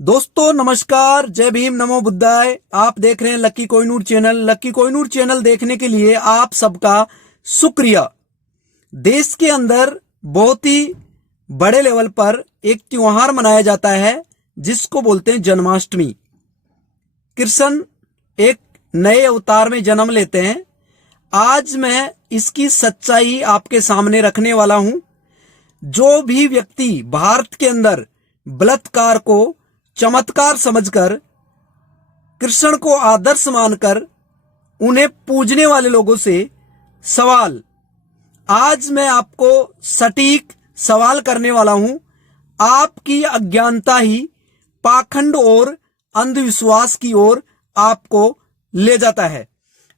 दोस्तों नमस्कार, जय भीम, नमो बुद्धाय। आप देख रहे हैं lucky Kohinoor channel. Lucky Kohinoor channel देखने के लिए आप सबका शुक्रिया। देश के अंदर बहुत ही बड़े लेवल पर एक त्योहार मनाया जाता है जिसको बोलते हैं जन्माष्टमी। कृष्ण एक नए अवतार में जन्म लेते हैं। आज मैं इसकी सच्चाई आपके सामने रखने वाला हूं। जो भी व्यक्ति भारत के अंदर बलात्कार को चमत्कार समझकर, कृष्ण को आदर्श मानकर उन्हें पूजने वाले लोगों से सवाल, आज मैं आपको सटीक सवाल करने वाला हूं। आपकी अज्ञानता ही पाखंड और अंधविश्वास की ओर आपको ले जाता है।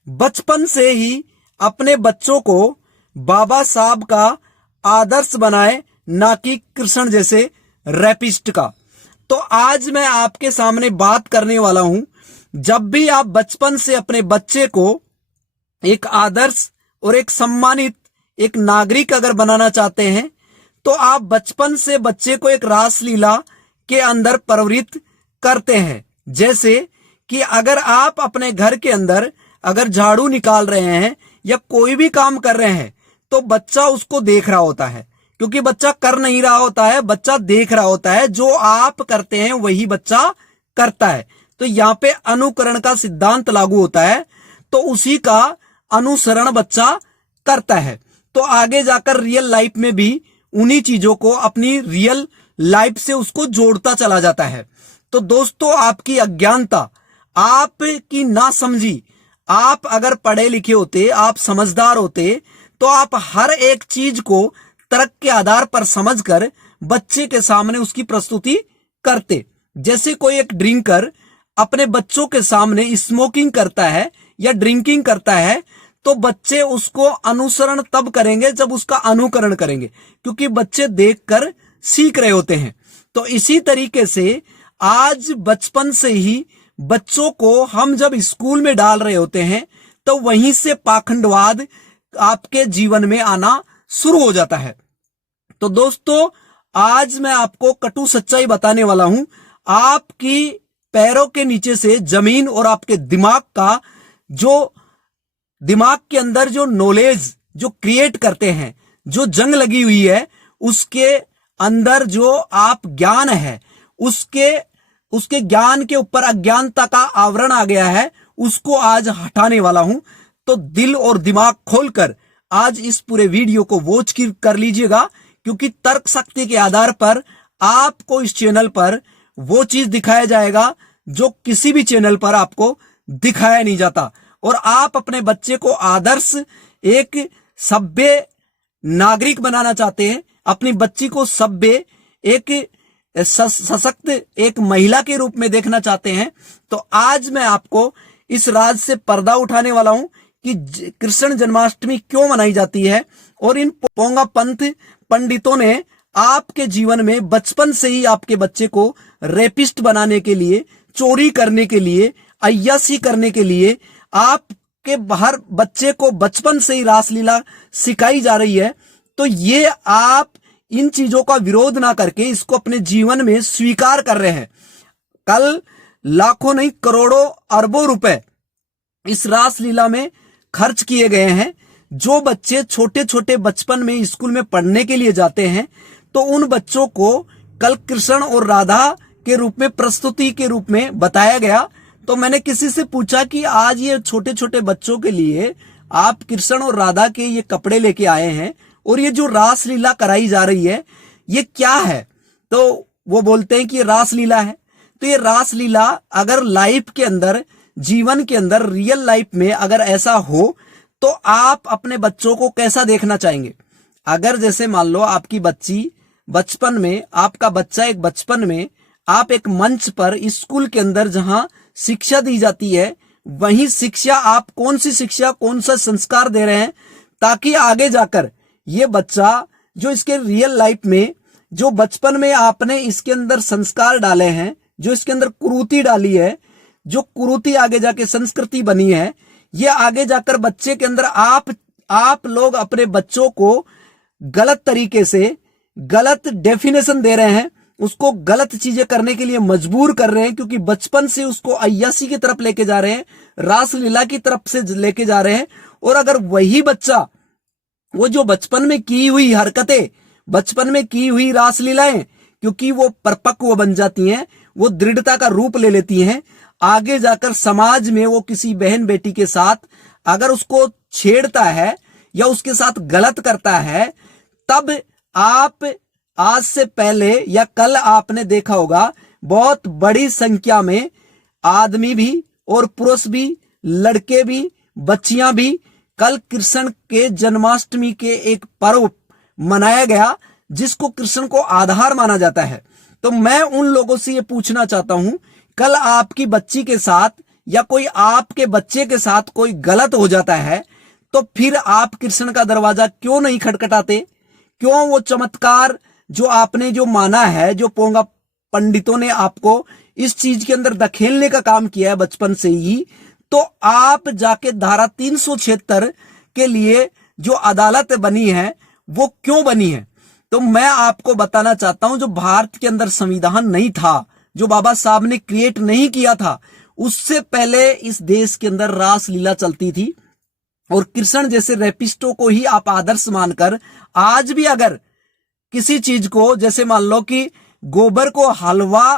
बचपन से ही अपने बच्चों को बाबा साहब का आदर्श बनाए, ना कि कृष्ण जैसे रैपिस्ट का। तो आज मैं आपके सामने बात करने वाला हूं, जब भी आप बचपन से अपने बच्चे को एक आदर्श और एक सम्मानित एक नागरिक अगर बनाना चाहते हैं, तो आप बचपन से बच्चे को एक रासलीला के अंदर प्रवृत्त करते हैं। जैसे कि अगर आप अपने घर के अंदर अगर झाड़ू निकाल रहे हैं या कोई भी काम कर रहे हैं, तो बच्चा उसको देख रहा होता है, क्योंकि बच्चा कर नहीं रहा होता है, बच्चा देख रहा होता है। जो आप करते हैं वही बच्चा करता है। तो यहाँ पे अनुकरण का सिद्धांत लागू होता है, तो उसी का अनुसरण बच्चा करता है। तो आगे जाकर रियल लाइफ में भी उन्हीं चीजों को अपनी रियल लाइफ से उसको जोड़ता चला जाता है। तो दोस्तों, आपकी अज्ञानता, आपकी नासमझी, आप अगर पढ़े लिखे होते, आप समझदार होते, तो आप हर एक चीज को तर्क के आधार पर समझकर बच्चे के सामने उसकी प्रस्तुति करते। जैसे कोई एक ड्रिंकर अपने बच्चों के सामने स्मोकिंग करता है या ड्रिंकिंग करता है, तो बच्चे उसको अनुसरण तब करेंगे जब उसका अनुकरण करेंगे, क्योंकि बच्चे देखकर सीख रहे होते हैं। तो इसी तरीके से आज बचपन से ही बच्चों को हम जब स्कूल में डाल रहे होते हैं, तो वहीं से पाखंडवाद आपके जीवन में आना शुरू हो जाता है। तो दोस्तों, आज मैं आपको कटु सच्चाई बताने वाला हूं। आपकी पैरों के नीचे से जमीन और आपके दिमाग का जो दिमाग के अंदर जो नॉलेज जो क्रिएट करते हैं, जो जंग लगी हुई है, उसके अंदर जो आप ज्ञान है, उसके ज्ञान के ऊपर अज्ञानता का आवरण आ गया है, उसको आज हटाने वाला हूं। तो दिल और दिमाग खोलकर आज इस पूरे वीडियो को वॉच कर लीजिएगा, क्योंकि तर्क शक्ति के आधार पर आपको इस चैनल पर वो चीज दिखाया जाएगा जो किसी भी चैनल पर आपको दिखाया नहीं जाता। और आप अपने बच्चे को आदर्श एक सभ्य नागरिक बनाना चाहते हैं, अपनी बच्ची को सभ्य एक सशक्त एक महिला के रूप में देखना चाहते हैं, तो आज मैं आपको इस राज से पर्दा उठाने वाला हूं कि कृष्ण जन्माष्टमी क्यों मनाई जाती है। और इन पोंगा पंथ पंडितों ने आपके जीवन में बचपन से ही आपके बच्चे को रेपिस्ट बनाने के लिए, चोरी करने के लिए, अय्यासी करने के लिए आपके हर बच्चे को बचपन से ही रासलीला सिखाई जा रही है। तो ये आप इन चीजों का विरोध ना करके इसको अपने जीवन में स्वीकार कर रहे हैं। कल लाखों नहीं करोड़ों अरबों रुपए इस रासलीला में खर्च किए गए हैं। जो बच्चे छोटे छोटे बचपन में स्कूल में पढ़ने के लिए जाते हैं, तो उन बच्चों को कल कृष्ण और राधा के रूप में, प्रस्तुति के रूप में बताया गया। तो मैंने किसी से पूछा कि आज ये छोटे छोटे बच्चों के लिए आप कृष्ण और राधा के ये कपड़े लेके आए हैं और ये जो रासलीला कराई जा रही है, ये क्या है? तो वो बोलते हैं कि ये रासलीला है। तो ये रासलीला अगर लाइफ के अंदर, जीवन के अंदर, रियल लाइफ में अगर ऐसा हो, तो आप अपने बच्चों को कैसा देखना चाहेंगे? अगर जैसे मान लो आपकी बच्ची बचपन में, आपका बच्चा एक बचपन में, आप एक मंच पर स्कूल के अंदर जहां शिक्षा दी जाती है, वही शिक्षा आप कौन सी शिक्षा, कौन सा संस्कार दे रहे हैं, ताकि आगे जाकर ये बच्चा जो इसके रियल लाइफ में, जो बचपन में आपने इसके अंदर संस्कार डाले हैं, जो इसके अंदर कुरीति डाली है, जो कुरीति आगे जाके संस्कृति बनी है, ये आगे जाकर बच्चे के अंदर आप लोग अपने बच्चों को गलत तरीके से गलत डेफिनेशन दे रहे हैं उसको गलत चीजें करने के लिए मजबूर कर रहे हैं, क्योंकि बचपन से उसको अय्यासी की तरफ लेके जा रहे हैं, रासलीला की तरफ से लेके जा रहे हैं। और अगर वही बच्चा वो जो बचपन में की हुई हरकतें, बचपन में की हुई रासलीलाएं, क्योंकि वो परिपक्व बन जाती हैं, वो दृढ़ता का रूप ले लेती हैं, आगे जाकर समाज में वो किसी बहन बेटी के साथ अगर उसको छेड़ता है या उसके साथ गलत करता है, तब आप आज से पहले या कल आपने देखा होगा बहुत बड़ी संख्या में आदमी भी और पुरुष भी, लड़के भी, बच्चियां भी, कल कृष्ण के जन्माष्टमी के एक पर्व मनाया गया जिसको कृष्ण को आधार माना जाता है। तो मैं उन लोगों से ये पूछना चाहता हूं, कल आपकी बच्ची के साथ या कोई आपके बच्चे के साथ कोई गलत हो जाता है, तो फिर आप कृष्ण का दरवाजा क्यों नहीं खटखटाते? क्यों वो चमत्कार जो आपने जो माना है, जो पोंगा पंडितों ने आपको इस चीज के अंदर धकेलने का काम किया है बचपन से ही, तो आप जाके धारा 376 के लिए जो अदालत बनी है वो क्यों बनी है? तो मैं आपको बताना चाहता हूं, जो भारत के अंदर संविधान नहीं था, जो बाबा साहब ने क्रिएट नहीं किया था, उससे पहले इस देश के अंदर रासलीला चलती थी। और कृष्ण जैसे रेपिस्टों को ही आप आदर्श मानकर आज भी अगर किसी चीज को, जैसे मान लो कि गोबर को हलवा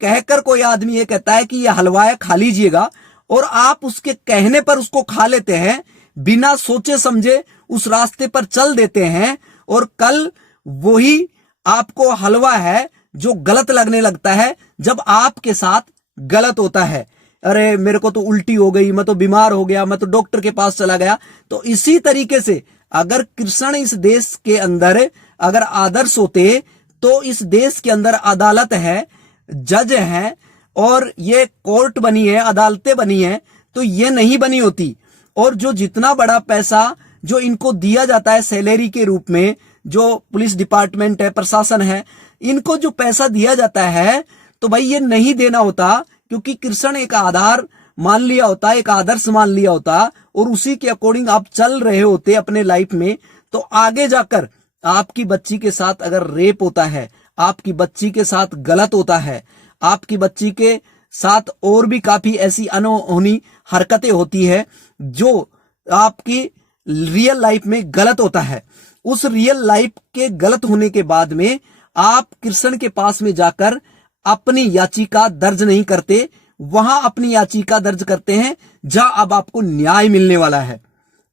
कहकर कोई आदमी ये कहता है कि ये हलवा है, खा लीजिएगा, और आप उसके कहने पर उसको खा लेते हैं, बिना सोचे समझे उस रास्ते पर चल देते हैं, और कल वही आपको हलवा है जो गलत लगने लगता है जब आपके साथ गलत होता है। अरे मेरे को तो उल्टी हो गई, मैं तो बीमार हो गया, मैं तो डॉक्टर के पास चला गया। तो इसी तरीके से अगर कृष्ण इस देश के अंदर अगर आदर्श होते, तो इस देश के अंदर अदालत है, जज है, और ये कोर्ट बनी है, अदालतें बनी है, तो ये नहीं बनी होती। और जो जितना बड़ा पैसा जो इनको दिया जाता है सैलरी के रूप में, जो पुलिस डिपार्टमेंट है, प्रशासन है, इनको जो पैसा दिया जाता है, तो भाई ये नहीं देना होता, क्योंकि कृष्ण एक आधार मान लिया होता, एक आदर्श मान लिया होता, और उसी के अकॉर्डिंग आप चल रहे होते अपने लाइफ में। तो आगे जाकर आपकी बच्ची के साथ अगर रेप होता है, आपकी बच्ची के साथ गलत होता है, आपकी बच्ची के साथ और भी काफी ऐसी अनहोनी हरकतें होती है जो आपकी रियल लाइफ में गलत होता है, उस रियल लाइफ के गलत होने के बाद में आप कृष्ण के पास में जाकर अपनी याचिका दर्ज नहीं करते, वहां अपनी याचिका दर्ज करते हैं जहां अब आपको न्याय मिलने वाला है।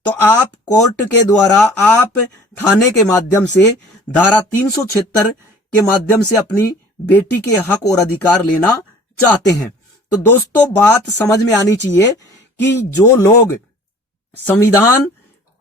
तो आप कोर्ट के द्वारा, आप थाने के माध्यम से, धारा 376 के माध्यम से अपनी बेटी के हक और अधिकार लेना चाहते हैं। तो दोस्तों बात समझ में आनी चाहिए कि जो लोग संविधान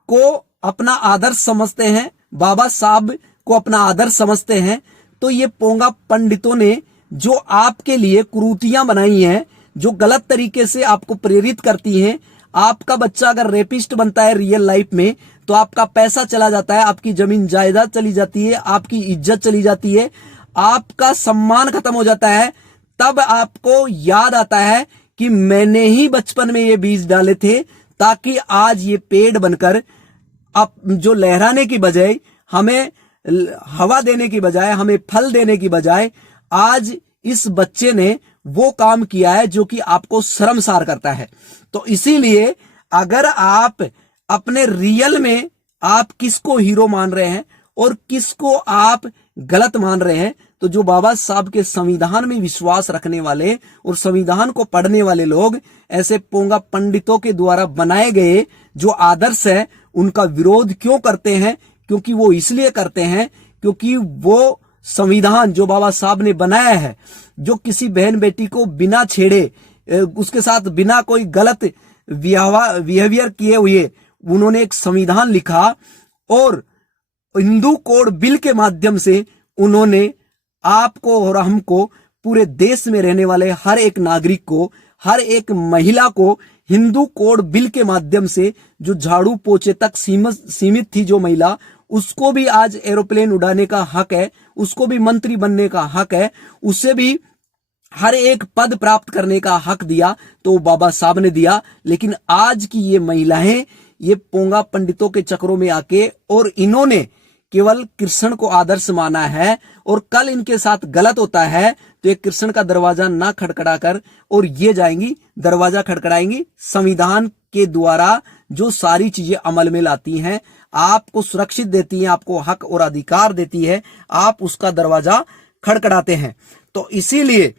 को अपना आदर्श समझते हैं, बाबा साहब को अपना आदर्श समझते हैं, तो ये पोंगा पंडितों ने जो आपके लिए कुरीतियां बनाई हैं, जो गलत तरीके से आपको प्रेरित करती हैं, आपका बच्चा अगर रेपिस्ट बनता है रियल लाइफ में, तो आपका पैसा चला जाता है, आपकी जमीन जायदाद चली जाती है, आपकी इज्जत चली जाती है, आपका सम्मान खत्म हो जाता है। तब आपको याद आता है कि मैंने ही बचपन में ये बीज डाले थे, ताकि आज ये पेड़ बनकर अब जो लहराने की बजाय, हमें हवा देने की बजाय, हमें फल देने की बजाय, आज इस बच्चे ने वो काम किया है जो कि आपको शर्मसार करता है। तो इसीलिए अगर आप अपने रियल में आप किसको हीरो मान रहे हैं और किसको आप गलत मान रहे हैं, तो जो बाबा साहब के संविधान में विश्वास रखने वाले और संविधान को पढ़ने वाले लोग ऐसे पोंगा पंडितों के द्वारा बनाए गए जो आदर्श है उनका विरोध क्यों करते हैं? क्योंकि वो इसलिए करते हैं क्योंकि वो संविधान जो बाबा साहब ने बनाया है, जो किसी बहन बेटी को बिना छेड़े, उसके साथ बिना कोई गलत बिहेवियर किए हुए उन्होंने एक संविधान लिखा, और हिंदू कोड बिल के माध्यम से उन्होंने आपको और हमको, पूरे देश में रहने वाले हर एक नागरिक को, हर एक महिला को हिंदू कोड बिल के माध्यम से, जो झाड़ू पोछे तक सीमित थी जो महिला, उसको भी आज एरोप्लेन उड़ाने का हक है, उसको भी मंत्री बनने का हक है, उसे भी हर एक पद प्राप्त करने का हक दिया, तो बाबा साहब ने दिया। लेकिन आज की ये महिलाएं ये पोंगा पंडितों के चक्रों में आके, और इन्होंने केवल कृष्ण को आदर्श माना है और कल इनके साथ गलत होता है तो ये कृष्ण का दरवाजा ना खटखटाकर और ये जाएंगी दरवाजा खटखटाएंगी संविधान के द्वारा जो सारी चीजें अमल में लाती हैं, आपको सुरक्षित देती हैं, आपको हक और अधिकार देती है, आप उसका दरवाजा खटखटाते हैं। तो इसीलिए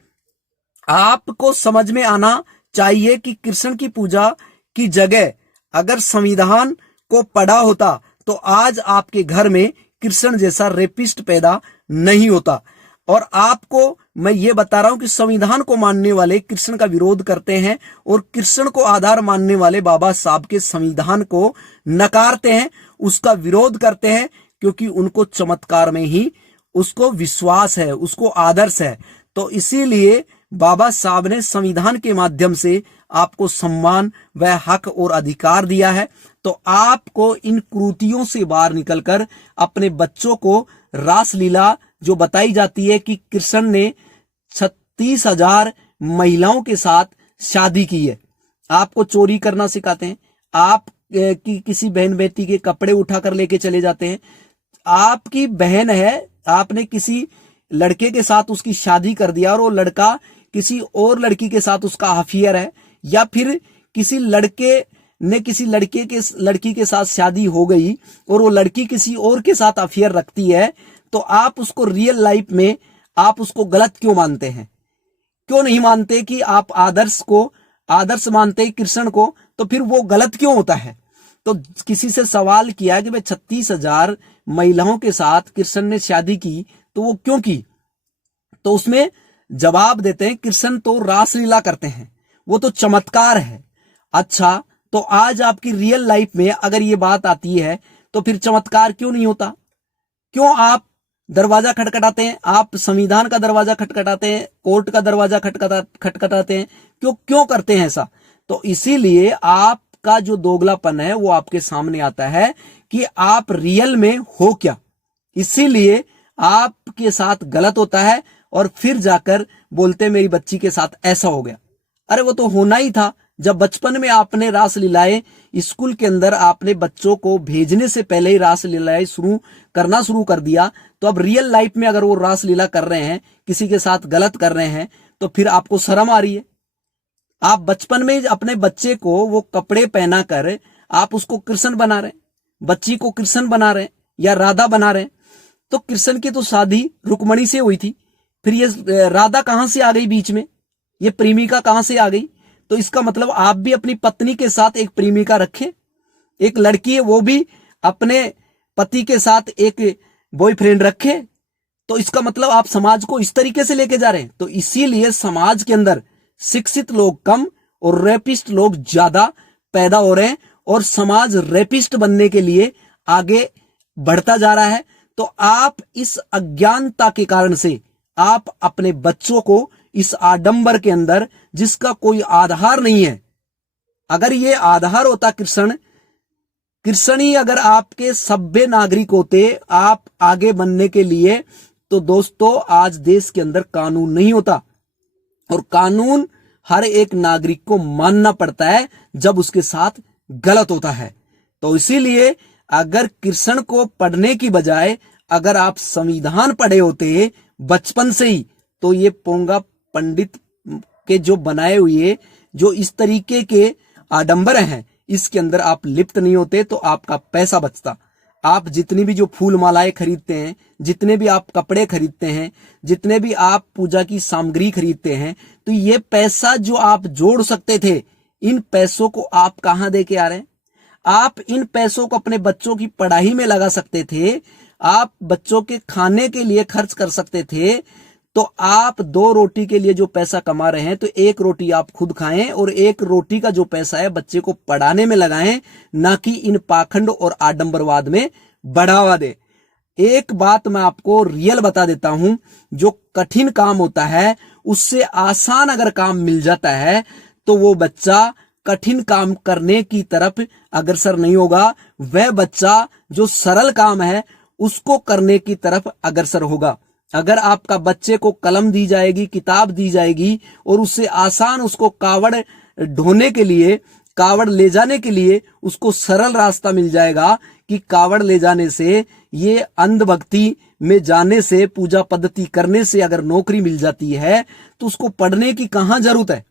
आपको समझ में आना चाहिए कि कृष्ण की पूजा की जगह अगर संविधान को पढ़ा होता तो आज आपके घर में कृष्ण जैसा रेपिस्ट पैदा नहीं होता। और आपको मैं ये बता रहा हूं कि संविधान को मानने वाले कृष्ण का विरोध करते हैं और कृष्ण को आधार मानने वाले बाबा साहब के संविधान को नकारते हैं, उसका विरोध करते हैं, क्योंकि उनको चमत्कार में ही उसको विश्वास है, उसको आदर्श है। तो इसीलिए बाबा साहब ने संविधान के माध्यम से आपको सम्मान व हक और अधिकार दिया है। तो आपको इन कुरीतियों से बाहर निकलकर अपने बच्चों को रासलीला जो बताई जाती है कि कृष्ण ने 36,000 महिलाओं के साथ शादी की है, आपको चोरी करना सिखाते हैं, आप की किसी बहन बेटी के कपड़े उठाकर लेके चले जाते हैं, आपकी बहन है, आपने किसी लड़के के साथ उसकी शादी कर दिया और वो लड़का किसी और लड़की के साथ उसका अफेयर है, या फिर किसी लड़के ने किसी लड़की के साथ शादी हो गई और वो लड़की किसी और के साथ अफेयर रखती है, तो आप उसको रियल लाइफ में आप उसको गलत क्यों मानते हैं? क्यों नहीं मानते कि आप आदर्श मानते हैं कृष्ण को, तो फिर वो गलत क्यों होता है? तो किसी से सवाल किया कि भाई 36,000 महिलाओं के साथ कृष्ण ने शादी की तो वो क्यों की? तो उसमें जवाब देते हैं कृष्ण तो रासलीला करते हैं, वो तो चमत्कार है। अच्छा, तो आज आपकी रियल लाइफ में अगर ये बात आती है तो फिर चमत्कार क्यों नहीं होता? क्यों आप दरवाजा खटखटाते हैं? आप संविधान का दरवाजा खटखटाते हैं, कोर्ट का दरवाजा खटखटाते हैं, क्यों करते हैं ऐसा? तो इसीलिए आपका जो दोगलापन है वो आपके सामने आता है कि आप रियल में हो क्या। इसीलिए आपके साथ गलत होता है और फिर जाकर बोलते मेरी बच्ची के साथ ऐसा हो गया। अरे वो तो होना ही था। जब बचपन में आपने रासलीलाएं स्कूल के अंदर आपने बच्चों को भेजने से पहले ही रासलीलाएं शुरू कर दिया, तो अब रियल लाइफ में अगर वो रासलीला कर रहे हैं, किसी के साथ गलत कर रहे हैं, तो फिर आपको शर्म आ रही है। आप बचपन में अपने बच्चे को वो कपड़े पहना कर आप उसको कृष्ण बना रहे हैं, बच्ची को कृष्ण बना रहे हैं या राधा बना रहे हैं। तो कृष्ण की तो शादी रुक्मणी से हुई थी, फिर ये राधा कहां से आ गई बीच में? ये प्रेमिका कहां से आ गई? तो इसका मतलब आप भी अपनी पत्नी के साथ एक प्रेमिका रखें। एक लड़की है वो भी अपने पति के साथ एक बॉयफ्रेंड रखे। तो इसका मतलब आप समाज को इस तरीके से लेके जा रहे हैं। तो इसीलिए समाज के अंदर शिक्षित लोग कम और रेपिस्ट लोग ज्यादा पैदा हो रहे हैं और समाज रेपिस्ट बनने के लिए आगे बढ़ता जा रहा है। तो आप इस अज्ञानता के कारण से आप अपने बच्चों को इस आडंबर के अंदर जिसका कोई आधार नहीं है, अगर ये आधार होता कृष्ण ही अगर आपके सभ्य नागरिक होते आप आगे बनने के लिए, तो दोस्तों आज देश के अंदर कानून नहीं होता। और कानून हर एक नागरिक को मानना पड़ता है जब उसके साथ गलत होता है। तो इसीलिए अगर कृष्ण को पढ़ने की बजाय अगर आप संविधान पढ़े होते बचपन से ही, तो ये पोंगा पंडित के जो बनाए हुए जो इस तरीके के आडंबर हैं इसके अंदर आप लिप्त नहीं होते, तो आपका पैसा बचता। आप जितनी भी जो फूल मालाएं खरीदते हैं, जितने भी आप कपड़े खरीदते हैं, जितने भी आप पूजा की सामग्री खरीदते हैं, तो ये पैसा जो आप जोड़ सकते थे, इन पैसों को आप कहां दे के आ रहे हैं? आप इन पैसों को अपने बच्चों की पढ़ाई में लगा सकते थे, आप बच्चों के खाने के लिए खर्च कर सकते थे। तो आप 2 रोटी के लिए जो पैसा कमा रहे हैं, तो 1 रोटी आप खुद खाएं और 1 रोटी का जो पैसा है बच्चे को पढ़ाने में लगाएं, ना कि इन पाखंड और आडंबरवाद में बढ़ावा दे। एक बात मैं आपको रियल बता देता हूं, जो कठिन काम होता है उससे आसान अगर काम मिल जाता है तो वो बच्चा कठिन काम करने की तरफ अग्रसर नहीं होगा, वह बच्चा जो सरल काम है उसको करने की तरफ अग्रसर होगा। अगर आपका बच्चे को कलम दी जाएगी, किताब दी जाएगी और उससे आसान उसको कावड़ ढोने के लिए, कावड़ ले जाने के लिए उसको सरल रास्ता मिल जाएगा कि कावड़ ले जाने से, ये अंधभक्ति में जाने से, पूजा पद्धति करने से अगर नौकरी मिल जाती है तो उसको पढ़ने की कहां जरूरत है।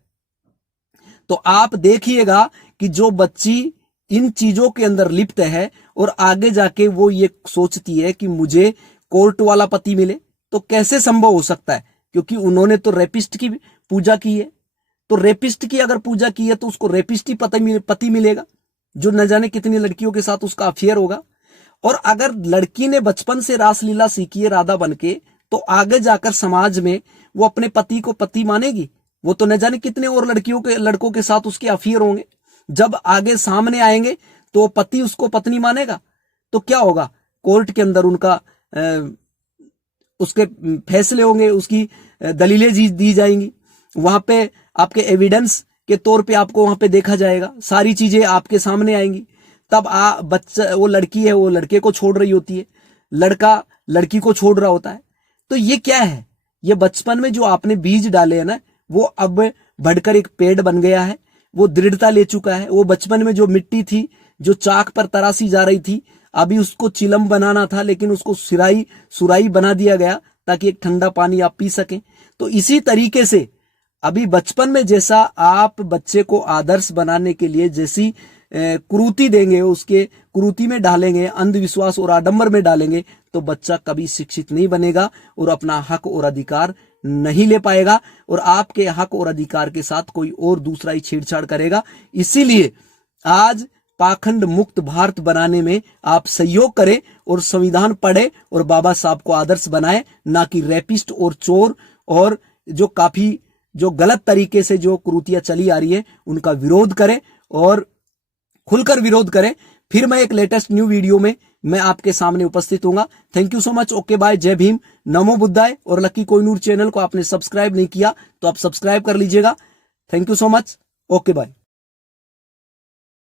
तो आप देखिएगा कि जो बच्ची इन चीजों के अंदर लिप्त है और आगे जाके वो ये सोचती है कि मुझे कोर्ट वाला पति मिले, तो कैसे संभव हो सकता है, क्योंकि उन्होंने तो रेपिस्ट की पूजा की है। तो रेपिस्ट की अगर पूजा की है तो उसको रेपिस्ट ही पति मिलेगा, जो न जाने कितनी लड़कियों के साथ उसका अफेयर होगा। और अगर लड़की ने बचपन से रासलीला सीखी है राधा बनके, तो आगे जाकर समाज में वो अपने पति को पति मानेगी। वो तो न जाने कितने और लड़कों के साथ उसके अफेयर होंगे। जब आगे सामने आएंगे तो पति उसको पत्नी मानेगा, तो क्या होगा, कोर्ट के अंदर उनका उसके फैसले होंगे, उसकी दलीलें दी जाएंगी। वहां पे आपके एविडेंस के तौर पे आपको वहां पे देखा जाएगा, सारी चीजें आपके सामने आएंगी। तब बच्चा, वो लड़की है वो लड़के को छोड़ रही होती है, लड़का लड़की को छोड़ रहा होता है। तो ये क्या है, ये बचपन में जो आपने बीज डाले हैं ना, वो अब बढ़कर एक पेड़ बन गया है, वो दृढ़ता ले चुका है। वो बचपन में जो मिट्टी थी, जो चाक पर तरासी जा रही थी, अभी उसको चिलम बनाना था, लेकिन उसको सुराई बना दिया गया ताकि एक ठंडा पानी आप पी सकें। तो इसी तरीके से अभी बचपन में जैसा आप बच्चे को आदर्श बनाने के लिए जैसी कुरीति देंगे, उसके कुरीति में डालेंगे, अंधविश्वास और आडंबर में डालेंगे, तो बच्चा कभी शिक्षित नहीं बनेगा और अपना हक और अधिकार नहीं ले पाएगा, और आपके हक और अधिकार के साथ कोई और दूसरा ही छेड़छाड़ करेगा। इसीलिए आज पाखंड मुक्त भारत बनाने में आप सहयोग करें और संविधान पढ़े और बाबा साहब को आदर्श बनाए, ना कि रैपिस्ट और चोर और जो गलत तरीके से जो कुरीतियां चली आ रही है उनका विरोध करें और खुलकर विरोध करें। फिर मैं एक लेटेस्ट न्यू वीडियो में मैं आपके सामने उपस्थित हूंगा। Thank you so much. Okay bye, जय भीम, नमो बुद्धाय। और लक्की कोहिनूर चैनल को आपने सब्सक्राइब नहीं किया तो आप सब्सक्राइब कर लीजिएगा। Thank you so much. Okay bye.